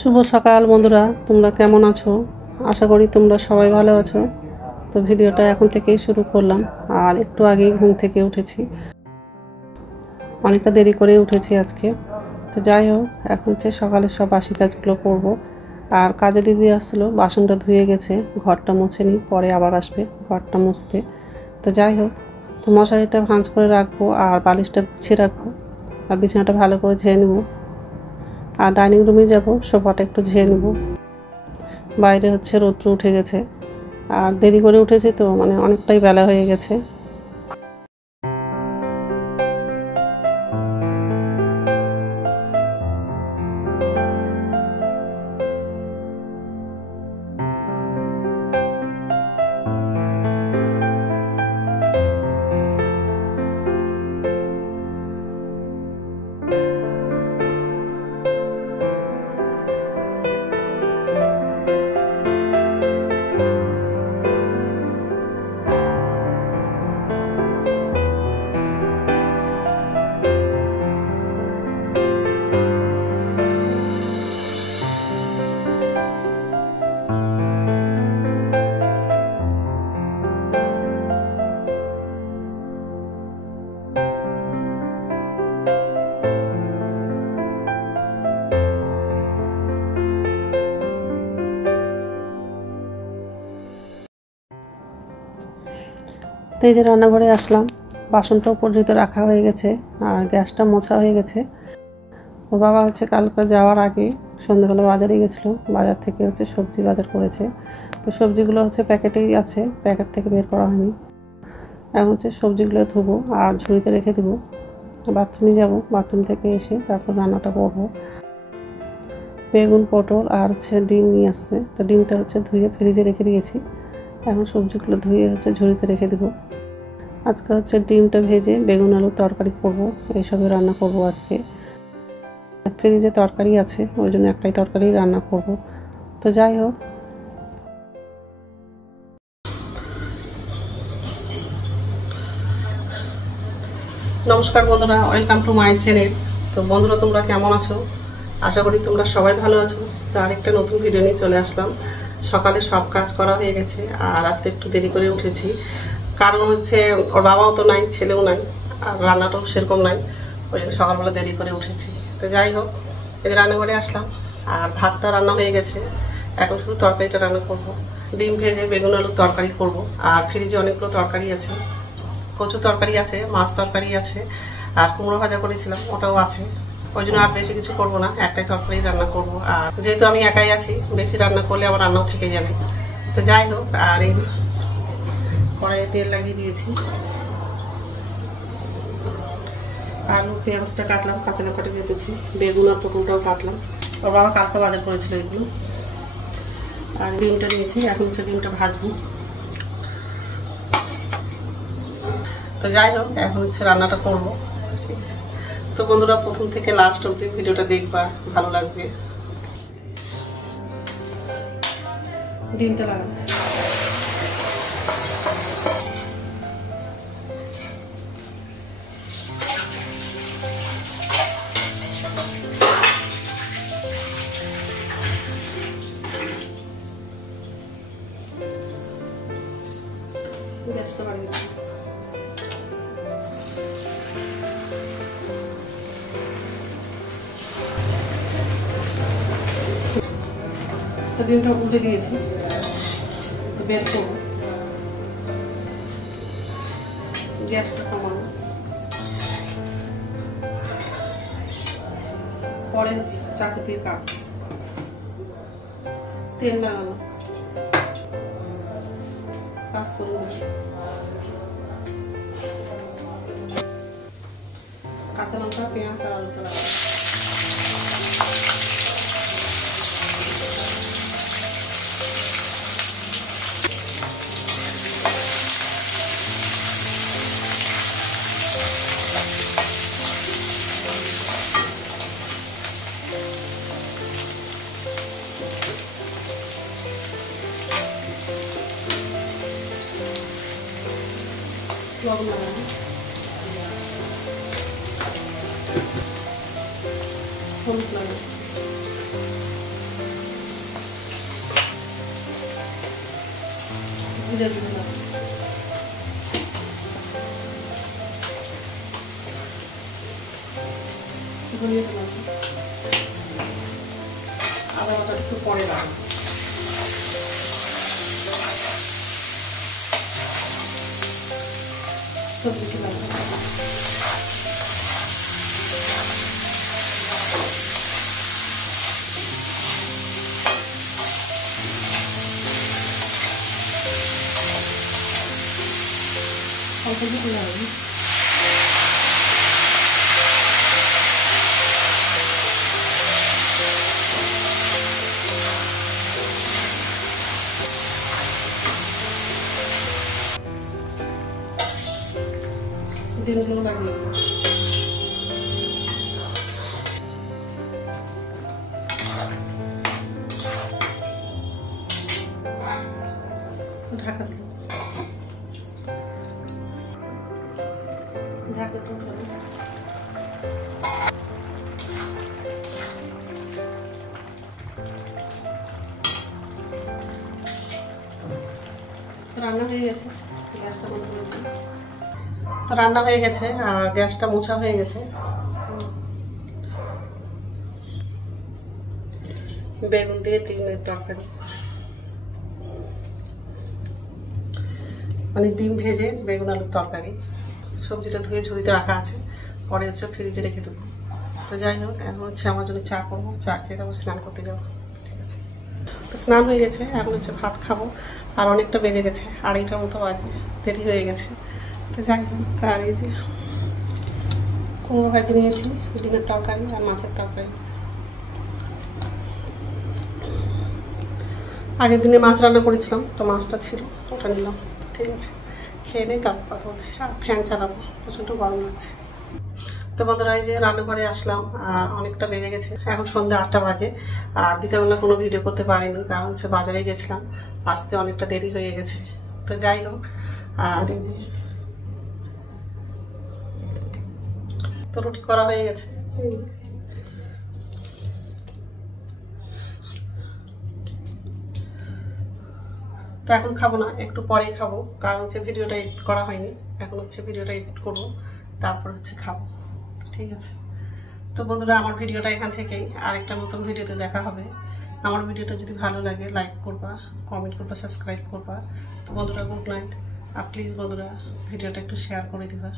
শুভ সকাল বন্ধুরা, তোমরা কেমন আছো? আশা করি তোমরা সবাই ভালো আছো। তো ভিডিওটা এখন থেকেই শুরু করলাম। আর একটু আগেই ঘুম থেকে উঠেছি, অনেকটা দেরি করে উঠেছি আজকে। তো যাই হোক, এখন হচ্ছে সকালে সব বাসি কাজগুলো করব। আর কাজে দিদি আসছিলো, বাসনটা ধুয়ে গেছে, ঘরটা মুছে নিই, পরে আবার আসবে ঘরটা মুছতে। তো যাই হোক, তো মশারিটা ভাঁজ করে রাখবো আর বালিশটা গুছিয়ে রাখবো আর বিছানাটা ভালো করে ঝেড়ে নেবো। আর ডাইনিং রুমে যাব, সোফাটা একটু ঝেড়ে নেব। বাইরে হচ্ছে রৌদ্র উঠে গেছে আর দেরি করে উঠেছি, তো অনেকটাই বেলা হয়ে গেছে। তো এই যে রান্নাঘরে আসলাম, বাসনটাও পর্যন্ত রাখা হয়ে গেছে আর গ্যাসটা মোছা হয়ে গেছে। ওর বাবা হচ্ছে কালকে যাওয়ার আগে সন্ধ্যাবেলা বাজারে গেছিলো, বাজার থেকে হচ্ছে সবজি বাজার করেছে। তো সবজিগুলো হচ্ছে প্যাকেটেই আছে, প্যাকেট থেকে বের করা হয়নি। এখন হচ্ছে সবজিগুলো ধুবো আর ঝুড়িতে রেখে দেবো। বাথরুমে যাব, বাথরুম থেকে এসে তারপর রান্নাটা করবো। বেগুন, পটল আর হচ্ছে ডিম নিয়ে আসছে, তো ডিমটা হচ্ছে ধুয়ে ফ্রিজে রেখে দিয়েছি। এখন সবজিগুলো ধুয়ে হচ্ছে ঝুড়িতে রেখে দেবো। আজকে হচ্ছে ডিমটা ভেজে বেগুন আলুর তরকারি করব, এইসবই রান্না করব আজকে। ফ্রিজে তরকারি আছে, ওই জন্য একটাই তরকারি রান্না করব। তো যাই হোক, নমস্কার বন্ধুরা, ওয়েলকাম টু মাই চ্যানেল। তো বন্ধুরা, তোমরা কেমন আছো? আশা করি তোমরা সবাই ভালো আছো। তো আরেকটা নতুন ভিডিও নিয়ে চলে আসলাম। সকালে সব কাজ করা হয়ে গেছে আর আজকে একটু দেরি করে উঠেছি, কারণ হচ্ছে ওর বাবাও তো নাই, ছেলেও নাই, আর রান্নাটাও সেরকম নাই, ওই জন্য সকালবেলা দেরি করে উঠেছি। তো যাই হোক, এই রান্নাঘরে আসলাম আর ভাতটা রান্না হয়ে গেছে, এখন শুধু তরকারিটা রান্না করব। ডিম ভেজে বেগুন আলুর তরকারি করব। আর ফ্রিজে অনেকগুলো তরকারি আছে, কচু তরকারি আছে, মাছ তরকারি আছে, আর কুমড়ো ভাজা করেছিলাম ওটাও আছে। ওই জন্য আর বেশি কিছু করব না, একটাই তরকারি রান্না করব। আর যেহেতু আমি একাই আছি, বেশি রান্না করলে আমার রান্নাও থেকে যাবে। তো যাই হোক, আর এই কড়াইয়ে তেল লাগিয়ে দিয়েছি। আলু পেঁয়াজটা কাটলাম, কাঁচা লঙ্কাটা কেটেছি, বেগুন আর পটলটাও কাটলাম। ওর বাবা কালকে বাজার করেছিল এগুলো। আর ডিমটা নিয়েছি, এখন হচ্ছে ডিমটা ভাজবো। তো যাই হোক, এখন হচ্ছে রান্নাটা করবো। ঠিক আছে, তো বন্ধুরা প্রথম থেকে লাস্ট অবধি ভিডিওটা দেখবা, ভালো লাগবে। ডিমটা লাগাবো। গ্যাসটা বাড়িয়ে দিই। ডিমটা উল্টে দিয়েছি, বের করবো। গ্যাসটা কমানো, পরে হচ্ছে চাকু দিয়ে কাট। তেল লাগানো, কাজ করে কাঁচা লঙ্কা, পেঁয়াজ আর আলুটা লাগানো। লবণ লাগানো, হলুদ লাগানো, জিরে দিয়ে দিলাম, ধনিয়া দিলাম, আদা বাটা একটু পরে রাখবো। সবজি দিলাম, অল্প দিয়ে দিলাম, ডিমগুলো লাগিয়ে দিলাম, ঢাকা দিলাম, ঢাকাটা উঠালাম। রান্না হয়ে গেছে, গ্যাসটা বন্ধ করে দিই। তো রান্না হয়ে গেছে আর গ্যাসটা মোছা হয়ে গেছে। বেগুন দিয়ে ডিমের তরকারি, মানে ডিম ভেজে বেগুন আলুর তরকারি। সবজিটা ধুয়ে ঝুড়িতে রাখা আছে, পরে হচ্ছে ফ্রিজে রেখে দেবো। তো যাই হোক, এখন হচ্ছে আমার জন্য চা করবো, চা খেয়ে তারপর স্নান করতে যাবো। ঠিক আছে, তো স্নান হয়ে গেছে, এখন হচ্ছে ভাত খাবো। আর অনেকটা বেজে গেছে, 2:30টার মতো বাজে, দেরি হয়ে গেছে। তো যাই হোক, আর এই যে কুমড়ো ভাজি নিয়েছি, ডিমের তরকারি আর মাছের তরকারি। আগের দিনে মাছ রান্না করেছিলাম, তো মাছটা ছিল, ওটা নিলাম। ঠিক আছে, খেয়ে নেই, তারপর কথা বলছি। আর ফ্যান চালাবো, প্রচণ্ড গরম লাগছে। তো বন্ধুরা, এই যে রান্নাঘরে আসলাম আর অনেকটা বেজে গেছে, এখন সন্ধ্যা 8টা বাজে। আর বিকালবেলা কোনো ভিডিও করতে পারিনি, কারণ হচ্ছে বাজারে গেছিলাম, আসতে অনেকটা দেরি হয়ে গেছে। তো যাই হোক, আর এই যে তো রুটি করা হয়ে গেছে। তো এখন খাবো না, একটু পরেই খাবো, কারণ হচ্ছে ভিডিওটা এডিট করা হয়নি। এখন হচ্ছে ভিডিওটা এডিট করবো, তারপর হচ্ছে খাবো। ঠিক আছে, তো বন্ধুরা, আমার ভিডিওটা এখান থেকেই আরেকটা নতুন ভিডিওতে দেখা হবে। আমার ভিডিওটা যদি ভালো লাগে লাইক করবা, কমেন্ট করবা, সাবস্ক্রাইব করবা। তো বন্ধুরা, গুড নাইট। আর প্লিজ বন্ধুরা, ভিডিওটা একটু শেয়ার করে দিবা।